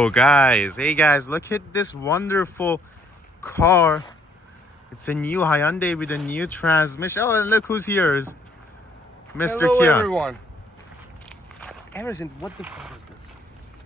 So guys, hey guys, look at this wonderful car. It's a new Hyundai with a new transmission. Oh, and look who's here is Mr. Hello Kian. everyone. Emerson, what the fuck is this?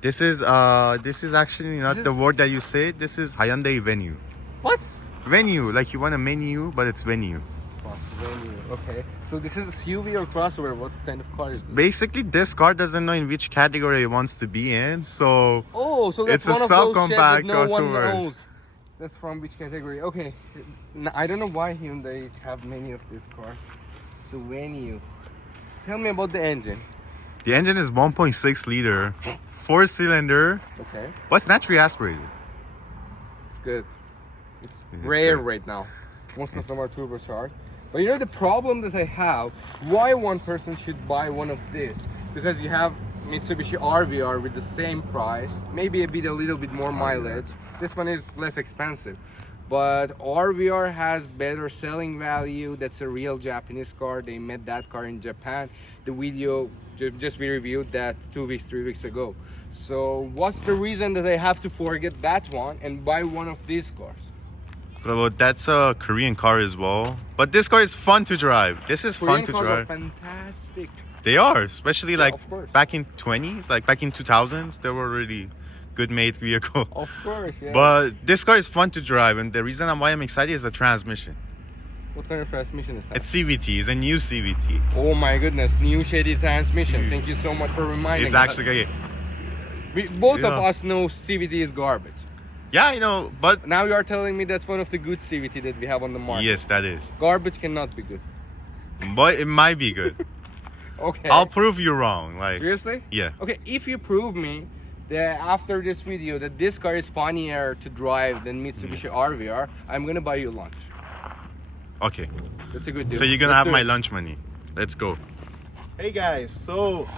This is actually not the word that you say. This is Hyundai Venu. What? Venu, like you want a menu, but it's Venu. Oh, Venu. Okay. So this is a SUV or crossover? What kind of car is this? Basically, this car doesn't know in which category it wants to be in, so So that's it's a one of those shit that subcompact no one crossovers. knows. That's from which category? Okay. I don't know why Hyundai have many of these cars. So Venu. Tell me about the engine. The engine is 1.6 liter, 4-cylinder, Okay. but it's naturally aspirated. It's good. It's rare right now. Most of them are turbocharged. But you know the problem that I have, why one person should buy one of these? Because you have Mitsubishi RVR with the same price, maybe a little bit more mileage. This one is less expensive. But RVR has better selling value. That's a real Japanese car. They made that car in Japan. The video just we reviewed that 3 weeks ago. So what's the reason that I have to forget that one and buy one of these cars? Well, that's a Korean car as well. But this car is fun to drive. This is Korean fun to cars drive. are fantastic. They are, especially like of course. back in 20s, like back in 2000s, they were really good made vehicle. Of course, yeah. But this car is fun to drive, and the reason why I'm excited is the transmission. What kind of transmission is that? It's CVT, it's a new CVT. Oh my goodness, new shady transmission. Thank you so much for reminding It's us. actually, Both of Yeah. us know CVT is garbage. yeah, you know, but Now you are telling me that's one of the good CVT that we have on the market. yes, that is. Garbage cannot be good. But it might be good. Okay. I'll prove you wrong. Like, Seriously? yeah. Okay, if you prove me that after this video that this car is funnier to drive than Mitsubishi RVR, I'm gonna buy you lunch. Okay. That's a good deal. So you're gonna Let's have do my it. lunch money. Let's go. Hey guys, so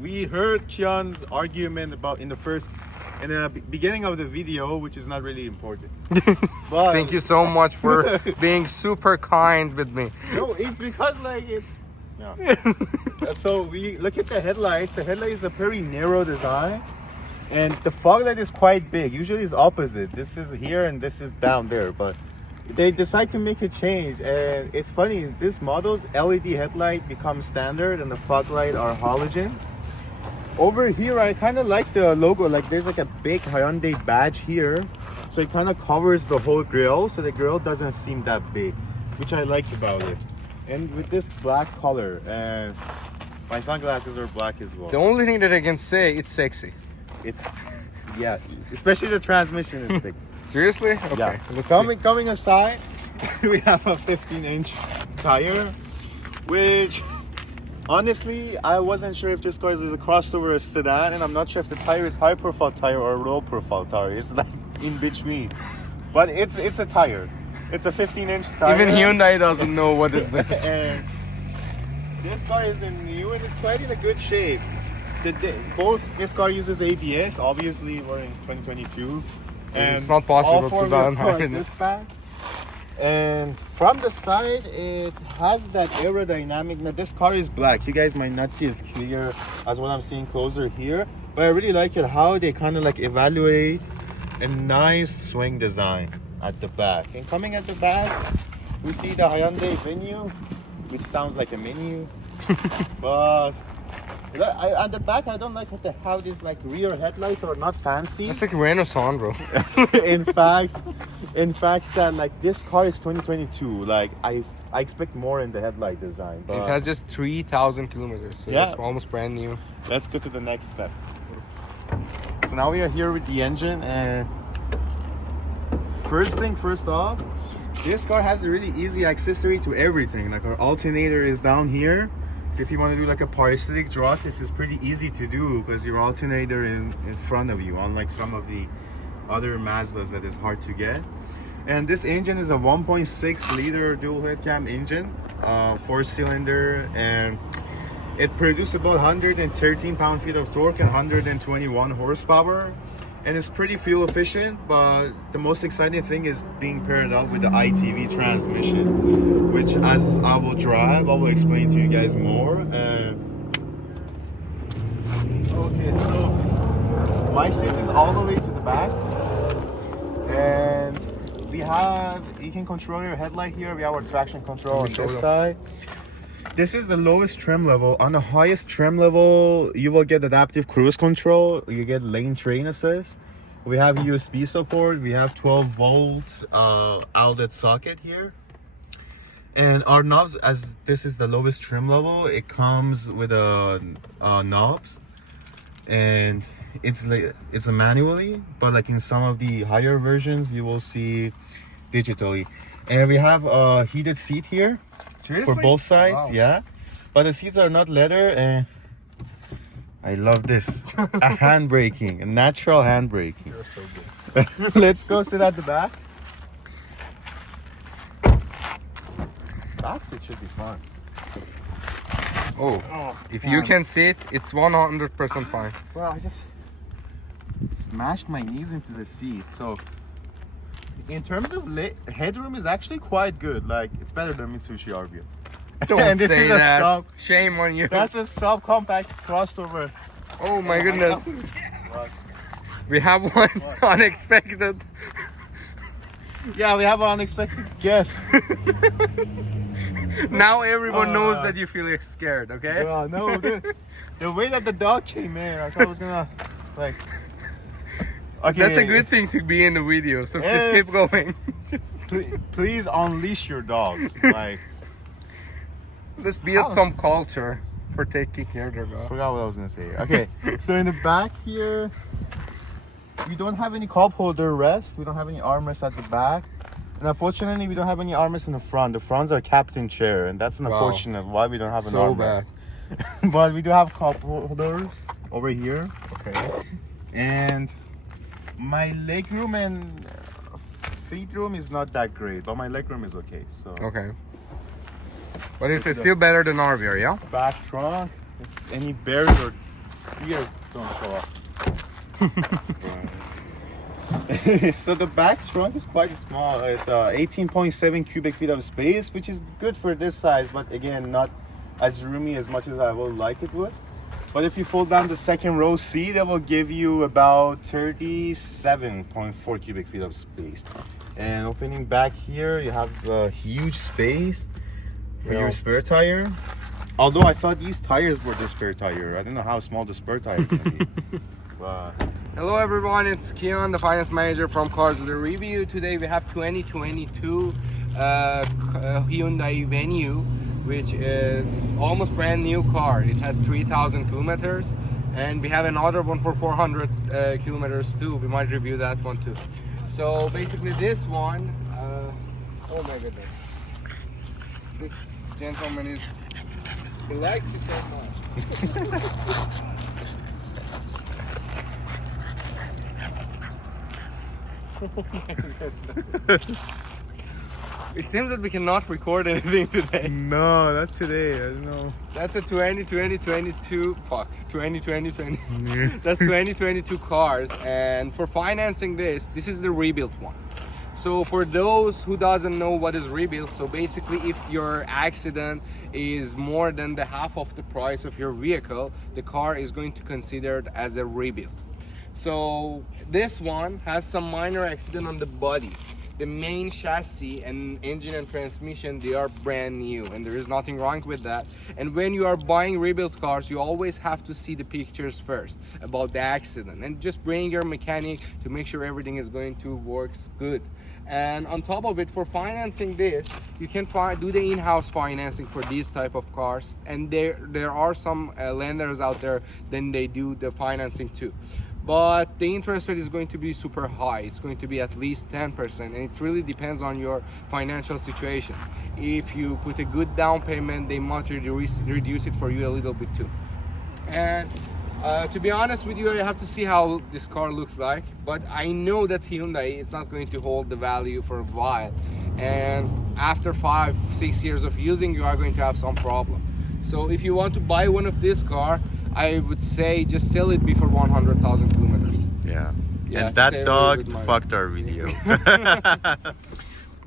we heard Kian's argument about in the beginning of the video, which is not really important. But Thank you so much for being super kind with me. no, it's because like it's yeah. So we look at the headlights. The headlight is a very narrow design, and the fog light is quite big. Usually it's opposite. This is here and this is down there, but they decide to make a change, and it's funny. This model's LED headlight becomes standard, and the fog light are halogens. Over here, I kind of like the logo. Like there's like a big Hyundai badge here, so it kind of covers the whole grille, so the grille doesn't seem that big, which I liked about it. And with this black color, and my sunglasses are black as well. The only thing that I can say, it's sexy. It's yeah, especially the transmission is thick. Seriously? Okay. Yeah. Let's see. Coming aside, we have a 15-inch tire, which honestly I wasn't sure if this car is a crossover or a sedan, and I'm not sure if the tire is high profile tire or low profile tire. It's like in between, but it's a tire. It's a 15-inch tire. Even Hyundai doesn't know what is this. And this car is new and it's quite in a good shape. This car uses ABS. Obviously, we're in 2022, and It's not possible all to four-wheel downhill. drive this fast. And from the side, it has that aerodynamic. Now, this car is black. You guys might not see as clear as what I'm seeing closer here, but I really like it how they kind of like evaluate a nice swing design at the back. And coming at the back, we see the Hyundai Venu, which sounds like a menu. But at the back, I don't like how these like rear headlights are not fancy. That's like Renaissance, bro. in fact, that like this car is 2022. Like I expect more in the headlight design. It has just 3,000 kilometers, so Yeah. it's almost brand new. Let's go to the next step. So now we are here with the engine, and first off, this car has a really easy accessory to everything. Like our alternator is down here. So if you want to do like a parasitic draw, this is pretty easy to do because your alternator in front of you, unlike some of the other Mazdas that is hard to get. And this engine is a 1.6 liter dual head cam engine, 4-cylinder, and it produces about 113 pound-feet of torque and 121 horsepower. And it's pretty fuel efficient, but the most exciting thing is being paired up with the ITV transmission, which as I will drive, I will explain to you guys more. Okay, so My seats is all the way to the back, and you can control your headlight here. We have our traction control on this side. This is the lowest trim level. On the highest trim level, you will get adaptive cruise control. You get lane train assist. We have USB support. We have 12 volts outlet socket here. And our knobs, as this is the lowest trim level, it comes with knobs, and it's a manually, but like in some of the higher versions, you will see digitally. And we have a heated seat here. Seriously? For both sides. Wow. Yeah, but the seats are not leather, and I love this. A hand braking, a natural hand braking. You're so good. Let's go sit at the back. Back seat should be fun. Oh, if you can see it, it's 100% fine. Well, I just smashed my knees into the seat. So in terms of headroom is actually quite good. Like, it's better than Mitsubishi RV. Don't And this say is a that. sub. Shame on you. That's a subcompact crossover. Oh my goodness. We have one unexpected. Yeah, we have an unexpected guest. Now everyone knows that you feel scared, okay? Well, no, the way that the dog came in, I thought it was gonna, like... Okay, That's a good thing to be in the video, so just keep going. Please unleash your dogs. Like, Let's build some culture for taking care of their I dog. forgot what I was gonna say. Okay, so in the back here, we don't have any cup holder rest. We don't have any armrests at the back. And unfortunately, we don't have any armrests in the front. The fronts are captain chair, and that's unfortunate. Why we don't have an So armrest. But we do have cup holders over here. Okay. And my leg room and feet room is not that great, but my leg room is okay. So Okay. But it's still better than RV, yeah? back trunk, if any bears or ears don't show up. So the back trunk is quite small. It's 18.7 cubic feet of space, which is good for this size, but again, not as roomy as much as I would like it would. But if you fold down the second row seat, that will give you about 37.4 cubic feet of space. And opening back here, you have a huge space for your spare tire. Although I thought these tires were the spare tire. I don't know how small the spare tire can be. But Hello everyone, it's Kian, the finance manager from Cars with a Review. Today we have 2022 Hyundai Venu, which is almost brand new car. It has 3,000 kilometers, and we have another one for 400 kilometers too. We might review that one too. So basically this one, oh my goodness, this gentleman he likes it so much. It seems that we cannot record anything today. no, not today. I don't know. That's a 2022 That's 2022 cars, and for financing this is the rebuilt one. So for those who doesn't know what is rebuilt, so basically if your accident is more than the half of the price of your vehicle, the car is going to consider it as a rebuild. So this one has some minor accident on the body. The main chassis and engine and transmission, they are brand new, and there is nothing wrong with that. And when you are buying rebuilt cars, you always have to see the pictures first about the accident, and just bring your mechanic to make sure everything is going to work good. And on top of it, for financing this, you can do the in-house financing for these type of cars, and there are some lenders out there, then they do the financing too. But the interest rate is going to be super high. It's going to be at least 10%, and it really depends on your financial situation. If you put a good down payment, they might reduce it for you a little bit too. And to be honest with you, I have to see how this car looks like, but I know that Hyundai, it's not going to hold the value for a while, and after 5-6 years of using, you are going to have some problem. So if you want to buy one of this car, I would say just sell it before 100,000 kilometers. Yeah. Yeah, And that dog really fucked our video.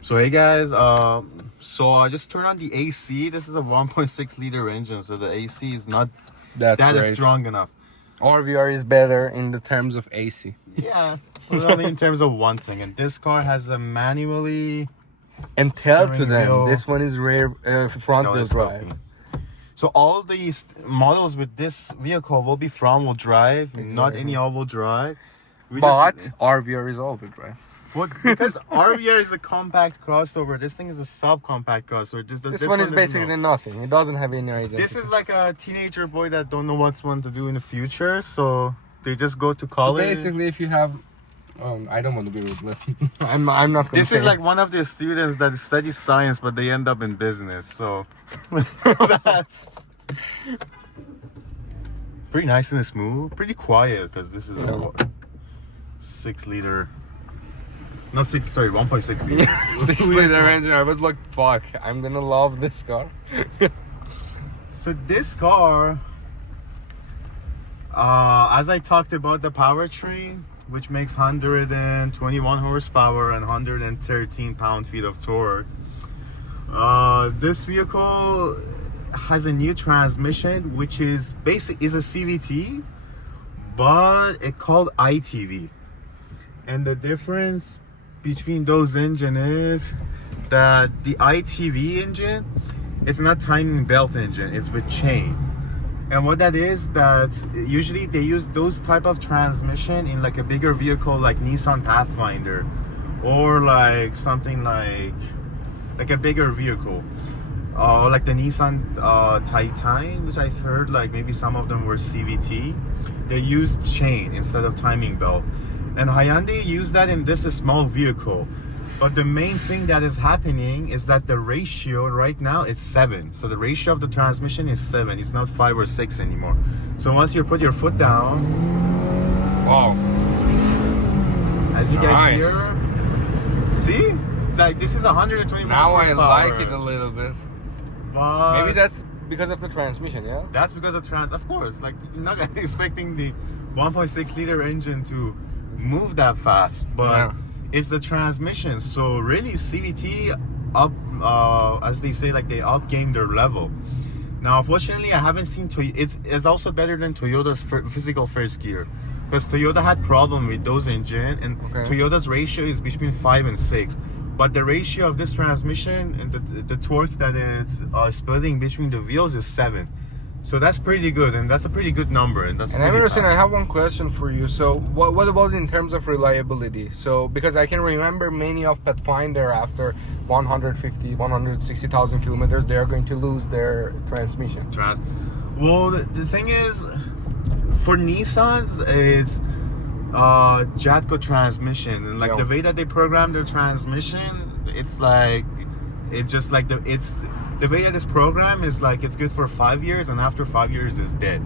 So hey guys, so I just turned on the AC. This is a 1.6 liter engine, so the AC is not that is strong enough. RVR is better in the terms of AC. Yeah, but only in terms of one thing. And this car has a manually. And tell to Steering them, wheel. this one is rear front wheel drive. Telescoping. So all these models with this vehicle will be front-wheel drive, not any all-wheel drive. But RVR is all-wheel drive. What? Because RVR is a compact crossover. This thing is a subcompact crossover. This one is basically nothing. It doesn't have any identity. This is like a teenager boy that don't know what's one to do in the future, so they just go to So college. basically, if you have, I don't want to be rude. I'm not. Gonna This say. is like one of the students that study science, but they end up in business. So that's pretty nice and smooth. Pretty quiet because this is a 6 liter. Not 6, sorry, 1.6 liter. 6-liter engine. I was like, fuck, I'm gonna love this car. So this car, as I talked about the powertrain, which makes 121 horsepower and 113 pound-feet of torque. This vehicle has a new transmission, which is a CVT, but it's called ITV. And the difference between those engines is that the ITV engine, it's not timing belt engine, it's with chain. And what that is, that usually they use those type of transmission in like a bigger vehicle like Nissan Pathfinder or like something like a bigger vehicle. Like the Nissan Titan, which I've heard like maybe some of them were CVT. They use chain instead of timing belt. And Hyundai used that in this small vehicle. But the main thing that is happening is that the ratio right now is 7. So the ratio of the transmission is 7. It's not 5 or 6 anymore. So once you put your foot down, Wow. as you guys Nice. hear, see? It's like this is 120 Now I horsepower. like it a little bit. But Maybe that's because of the transmission, yeah? that's because of of course, like you're not expecting the 1.6 liter engine to move that fast, but Yeah. it's the transmission. So really CVT up, as they say, like they up game their level. Now unfortunately I haven't seen it's also better than Toyota's physical first gear, because Toyota had problem with those engine, and Toyota's ratio is between 5 and 6. But the ratio of this transmission and the torque that it's splitting between the wheels is 7. So that's pretty good, and that's a pretty good number, and that's. And pretty Emerson, fast. I have one question for you. So, what about in terms of reliability? So, because I can remember many of Pathfinder after 150, 160,000 kilometers, they are going to lose their transmission. Well, the thing is, for Nissans, it's Jatco transmission, and like the way that they program their transmission, it's like the way that this program is like it's good for 5 years, and after 5 years it's dead.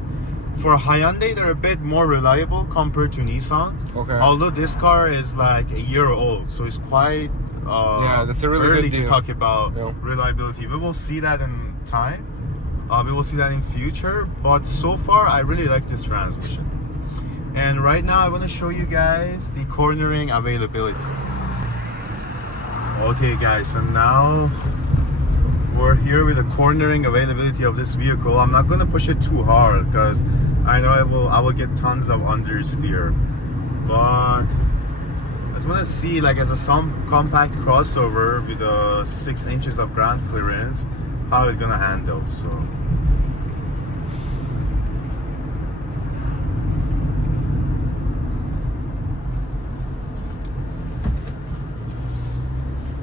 For Hyundai, they're a bit more reliable compared to Nissan. Okay. Although this car is like a year old, so it's quite that's a really early good deal. to talk about Yeah. reliability. We will see that in time. We will see that in future. But so far, I really like this transmission. And right now, I want to show you guys the cornering availability. Okay, guys. So now we're here with the cornering availability of this vehicle. I'm not gonna push it too hard because I know I will get tons of understeer. But I just wanna see, like, as a compact crossover with 6 inches of ground clearance, how it's gonna handle. So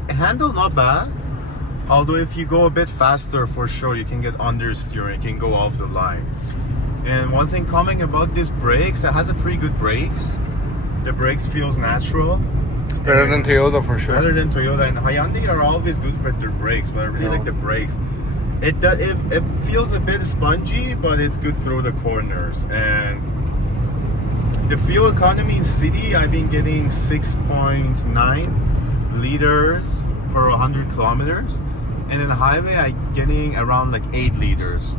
handle not bad. Although if you go a bit faster, for sure, you can get understeer, you can go off the line. And one thing coming about these brakes, it has a pretty good brakes. The brakes feels natural. It's better than Toyota for sure. Better than Toyota, and Hyundai are always good with their brakes, but I really like the brakes. It feels a bit spongy, but it's good through the corners. And the fuel economy in city, I've been getting 6.9 liters per 100 kilometers, and in the highway I'm getting around like 8 liters.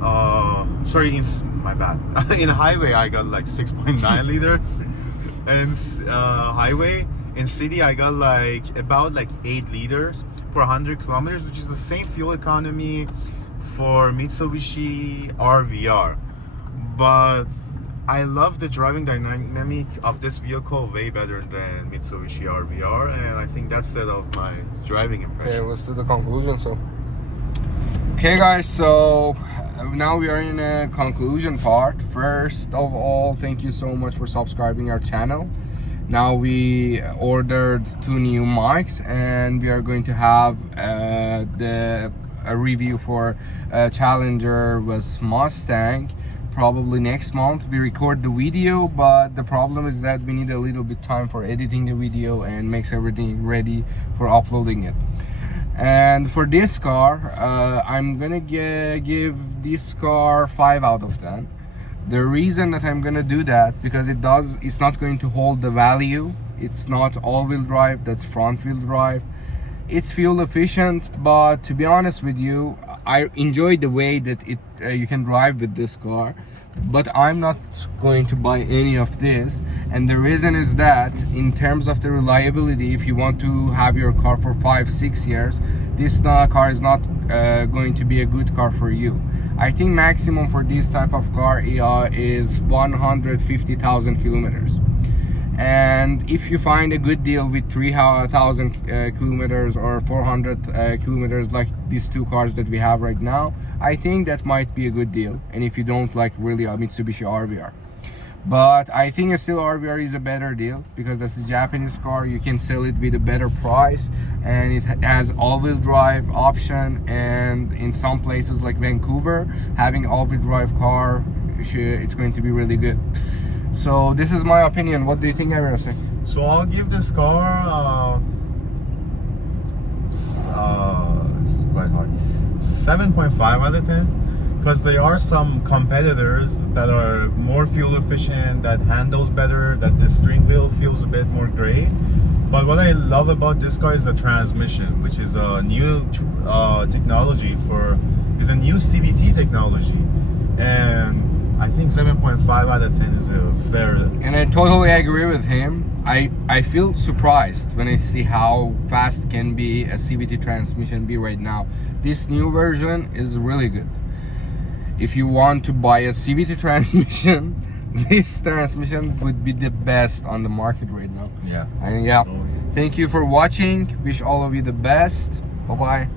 My bad. In highway I got like 6.9 liters, and highway in city I got like about like 8 liters per 100 kilometers, which is the same fuel economy for Mitsubishi RVR. But I love the driving dynamic of this vehicle way better than Mitsubishi RVR, and I think that's it of my driving impression. Okay, let's do the conclusion. So, okay, guys. So now we are in a conclusion part. First of all, thank you so much for subscribing our channel. Now we ordered 2 new mics, and we are going to have a review for Challenger with Mustang. Probably next month we record the video, but the problem is that we need a little bit time for editing the video and makes everything ready for uploading it. And for this car, I'm gonna give this car 5 out of 10. The reason that I'm gonna do that, because it's not going to hold the value. It's not all-wheel drive, that's front-wheel drive. It's fuel efficient, but to be honest with you, I enjoy the way that you can drive with this car, but I'm not going to buy any of this. And the reason is that in terms of the reliability, if you want to have your car for 5-6 years, this car is not going to be a good car for you. I think maximum for this type of car is 150,000 kilometers. And if you find a good deal with 3,000 kilometers or 400 kilometers like these 2 cars that we have right now, I think that might be a good deal. And if you don't like really a Mitsubishi RVR, but I think still RVR is a better deal because that's a Japanese car. You can sell it with a better price, and it has all-wheel drive option, and in some places like Vancouver, having all-wheel drive car, it's going to be really good. So this is my opinion. What do you think, Amir? So I'll give this car it's quite hard, 7.5 out of 10, because there are some competitors that are more fuel efficient, that handles better, that the steering wheel feels a bit more great. But what I love about this car is the transmission, which is a new technology is a new CVT technology, and I think 7.5 out of 10 is a fair. And I totally agree with him. I feel surprised when I see how fast can be a CVT transmission be right now. This new version is really good. If you want to buy a CVT transmission, this transmission would be the best on the market right now. Yeah. And yeah, thank you for watching. Wish all of you the best. Bye bye.